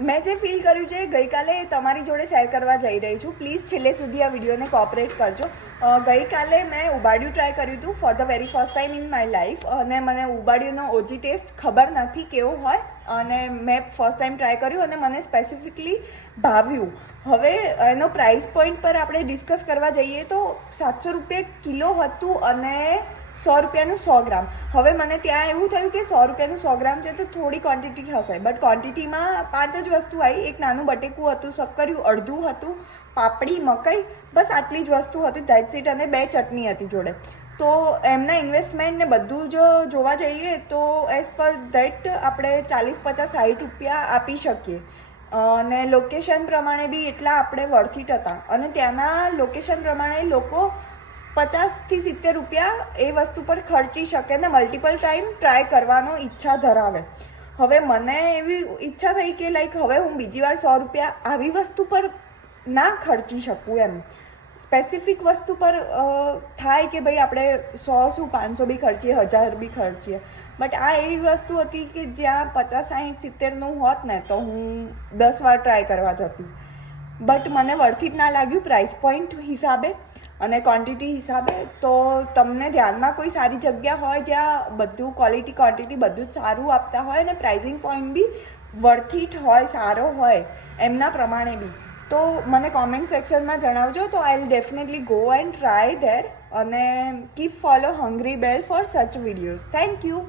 મેં જે ફીલ કર્યું છે ગઈકાલે તમારી જોડે શેર કરવા જઈ રહી છું. પ્લીઝ છેલ્લે સુધી આ વિડીયોને કોઓપરેટ કરજો. ગઈકાલે મેં ઉબાડિયું ટ્રાય કર્યું હતું for the very first time in my life, અને મને ઉબાડિયુંનો ઓજી ટેસ્ટ ખબર નથી કેવો હોય, અને મેં ફર્સ્ટ ટાઈમ ટ્રાય કર્યું અને મને સ્પેસિફિકલી ભાવ્યું. હવે એનો પ્રાઇસ પોઈન્ટ પર આપણે ડિસ્કસ કરવા જઈએ તો 700 રૂપિયા કિલો હતું અને 100 રૂપિયાનું 100 ગ્રામ. હવે મને ત્યાં એવું થયું કે 100 રૂપિયાનું 100 ગ્રામ છે તો થોડી ક્વોન્ટિટી હશે, બટ ક્વોન્ટિટીમાં 5 જ વસ્તુ આવી. એક નાનું બટેકું હતું, શક્કરિયું અડધું હતું, પાપડી, મકાઈ, બસ આટલી જ વસ્તુ હતી, દેટ્સ ઇટ. અને 2 ચટણી હતી જોડે. તો એમના ઇન્વેસ્ટમેન્ટ ને બધું જ જોવા જઈએ તો એઝ પર દેટ આપણે 40, 50, 60 રૂપિયા આપી શકીએ. અને લોકેશન પ્રમાણે બી એટલા આપણે વર્થ ઇટ હતા. અને ત્યાંના લોકેશન પ્રમાણે લોકો 50 થી 70 રૂપિયા એ વસ્તુ પર ખર્ચી શકે ને મલ્ટિપલ ટાઈમ ટ્રાય કરવાનો ઈચ્છા ધરાવે. હવે મને એવી ઈચ્છા થઈ કે લાઈક હવે હું બીજી વાર 100 રૂપિયા આવી વસ્તુ પર ના ખર્ચી શકું એમ. સ્પેસિફિક વસ્તુ પર થાય કે ભાઈ આપણે 100 શું 500 બી ખર્ચીએ, 1000 બી ખર્ચીએ, બટ આ એવી વસ્તુ હતી કે જ્યાં 50, 60, 70નું હોત ને તો હું 10 વાર ટ્રાય કરવા જતી. બટ મને વર્થ ઇટ ના લાગ્યું પ્રાઇસ પોઈન્ટ હિસાબે અને ક્વોન્ટિટી હિસાબે. તો તમને ધ્યાનમાં કોઈ સારી જગ્યા હોય જ્યાં બધું ક્વોલિટી, ક્વોન્ટિટી બધું જ સારું આપતા હોય અને pricing point be worth it હોય, સારો હોય એમના પ્રમાણે બી, તો મને કોમેન્ટ સેક્શનમાં જણાવજો. તો I will definitely go and try there. અને keep follow Hungry Bell for such videos. Thank you.